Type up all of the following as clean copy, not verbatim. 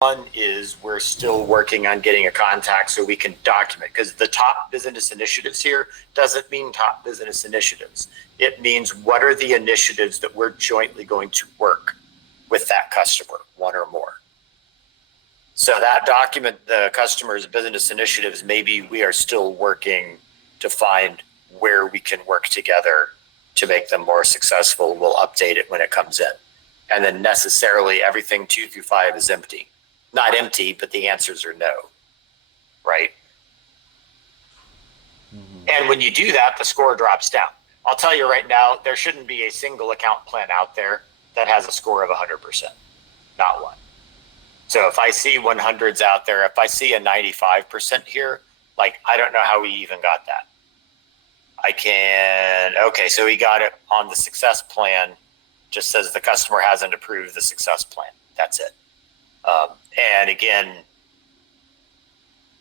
One is we're still working on getting a contact so we can document, because the top business initiatives here doesn't mean top business initiatives. It means what are the initiatives that we're jointly going to work with that customer, one or more. So that document, the customer's business initiatives, maybe we are still working to find where we can work together to make them more successful. We'll update it when it comes in. And then necessarily everything 2 through 5 is empty. Not empty, but the answers are no, right? Mm-hmm. And when you do that, the score drops down. I'll tell you right now, there shouldn't be a single account plan out there that has a score of 100%, not one. So if I see 100s out there, if I see a 95% here, like, I don't know how we even got that. Okay, so we got it on the success plan, just says the customer hasn't approved the success plan. That's it. And again,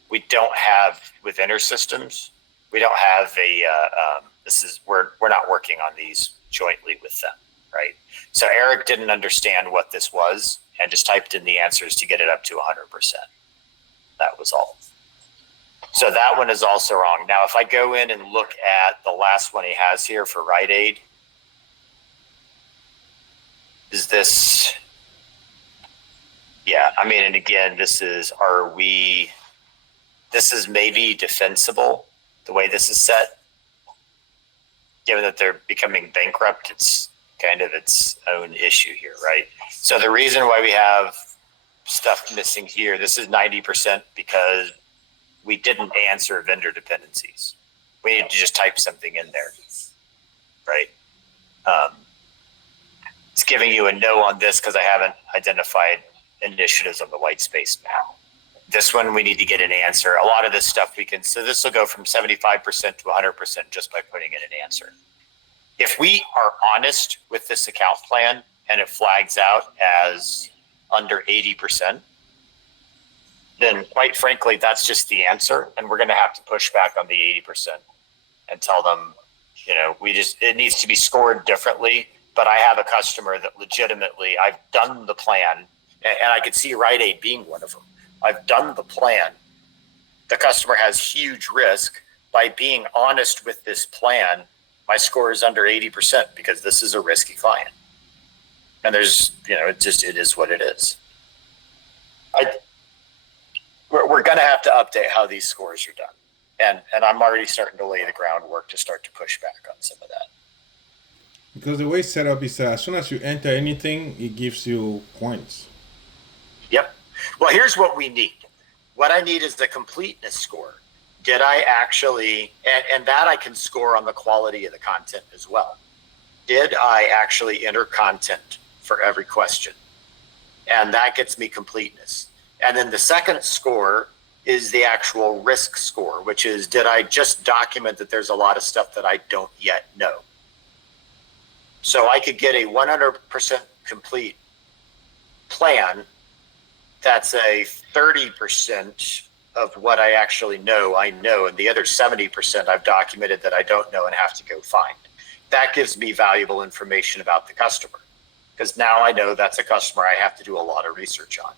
we don't have with InterSystems, we don't have we're not working on these jointly with them, right? So Eric didn't understand what this was and just typed in the answers to get it up to 100%. That was all. So that one is also wrong. Now, if I go in and look at the last one he has here for Rite Aid, is this... Yeah, I mean, and again, this is maybe defensible, the way this is set. Given that they're becoming bankrupt, it's kind of its own issue here, right? So the reason why we have stuff missing here, this is 90% because we didn't answer vendor dependencies. We need to just type something in there, right? It's giving you a no on this because I haven't identified initiatives on the white space map. This one, we need to get an answer. A lot of this stuff so this will go from 75% to 100% just by putting in an answer. If we are honest with this account plan and it flags out as under 80%, then quite frankly, that's just the answer. And we're going to have to push back on the 80% and tell them, it needs to be scored differently. But I have a customer that legitimately, I've done the plan, and I could see Rite Aid being one of them. I've done the plan. The customer has huge risk. By being honest with this plan, my score is under 80% because this is a risky client. And there's, it is what it is. We're going to have to update how these scores are done. And I'm already starting to lay the groundwork to start to push back on some of that. Because the way it's set up is as soon as you enter anything, it gives you points. Yep. Well, here's what we need. What I need is the completeness score. Did I actually, and that I can score on the quality of the content as well. Did I actually enter content for every question? And that gets me completeness. And then the second score is the actual risk score, which is, did I just document that there's a lot of stuff that I don't yet know? So I could get a 100% complete plan that's a 30% of what I actually know, and the other 70% I've documented that I don't know and have to go find. That gives me valuable information about the customer, because now I know that's a customer I have to do a lot of research on.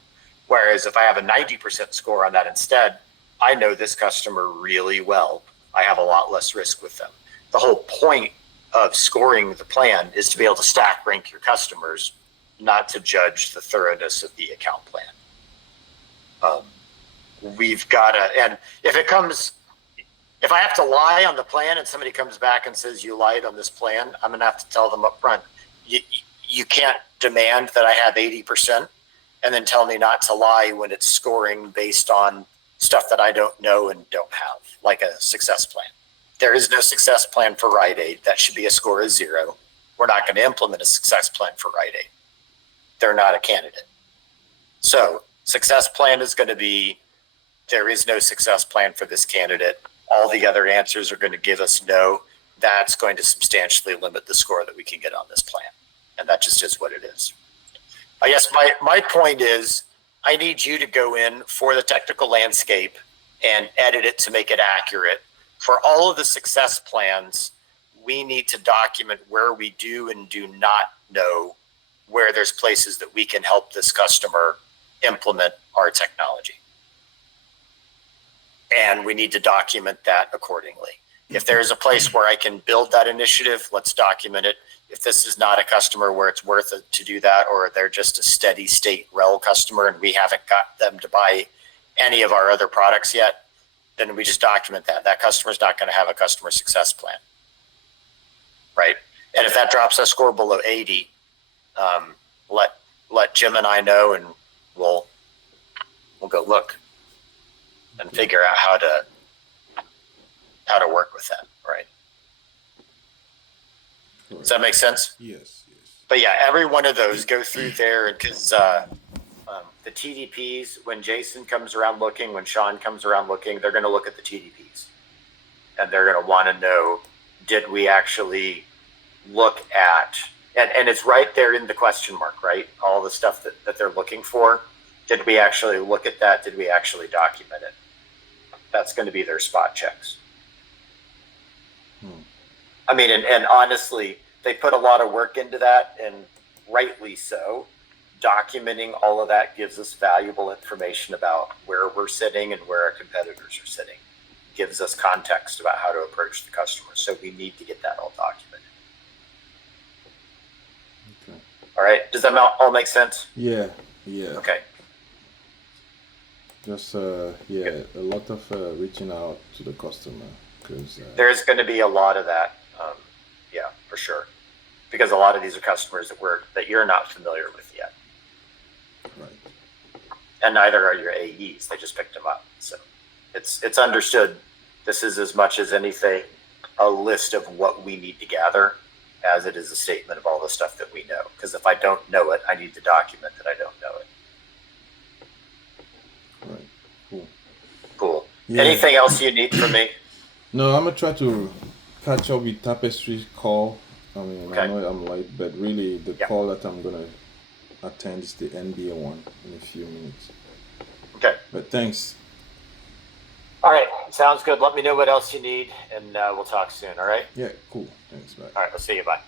Whereas if I have a 90% score on that instead, I know this customer really well. I have a lot less risk with them. The whole point of scoring the plan is to be able to stack rank your customers, not to judge the thoroughness of the account plan. We've got to, and if I have to lie on the plan and somebody comes back and says you lied on this plan, I'm going to have to tell them up front, you can't demand that I have 80% and then tell me not to lie when it's scoring based on stuff that I don't know and don't have, like a success plan. There is no success plan for Rite Aid. That should be a score of 0. We're not going to implement a success plan for Rite Aid. They're not a candidate. So success plan is going to be, there is no success plan for this candidate. All the other answers are going to give us no. That's going to substantially limit the score that we can get on this plan. And that just is what it is. I guess my point is, I need you to go in for the technical landscape and edit it to make it accurate. For all of the success plans, we need to document where we do and do not know, where there's places that we can help this customer implement our technology. And we need to document that accordingly. If there's a place where I can build that initiative, let's document it. If this is not a customer where it's worth it to do that, or they're just a steady state REL customer and we haven't got them to buy any of our other products yet, then we just document that. That customer's not going to have a customer success plan, right? And if that drops our score below 80, let Jim and I know, and we'll go look and figure out how to work with that, right? Does that make sense? Yes. But yeah, every one of those go through there, because the TDPs, when Jason comes around looking, when Sean comes around looking, they're going to look at the TDPs, and they're going to want to know, did we actually look at, and it's right there in the question mark, right? All the stuff that they're looking for. Did we actually look at that? Did we actually document it? That's going to be their spot checks. I mean, and honestly, they put a lot of work into that, and rightly so. Documenting all of that gives us valuable information about where we're sitting and where our competitors are sitting. Gives us context about how to approach the customer. So we need to get that all documented. Okay. All right. Does that all make sense? Yeah. Okay. Just a lot of reaching out to the customer, because there's going to be a lot of that. Yeah, for sure. Because a lot of these are customers that you're not familiar with yet. Right. And neither are your AEs. They just picked them up. So it's understood. This is, as much as anything, a list of what we need to gather, as it is a statement of all the stuff that we know. Because if I don't know it, I need to document that I don't know it. Right. Cool. Yeah. Anything else you need from me? No, I'm gonna try to catch up with Tapestry's call. I mean, Okay. I know I'm late, but really the call that I'm gonna attend is the NBA one in a few minutes. Okay. But thanks. All right. Sounds good. Let me know what else you need, and we'll talk soon. All right? Yeah, cool. Thanks, bye. All right. I'll see you. Bye.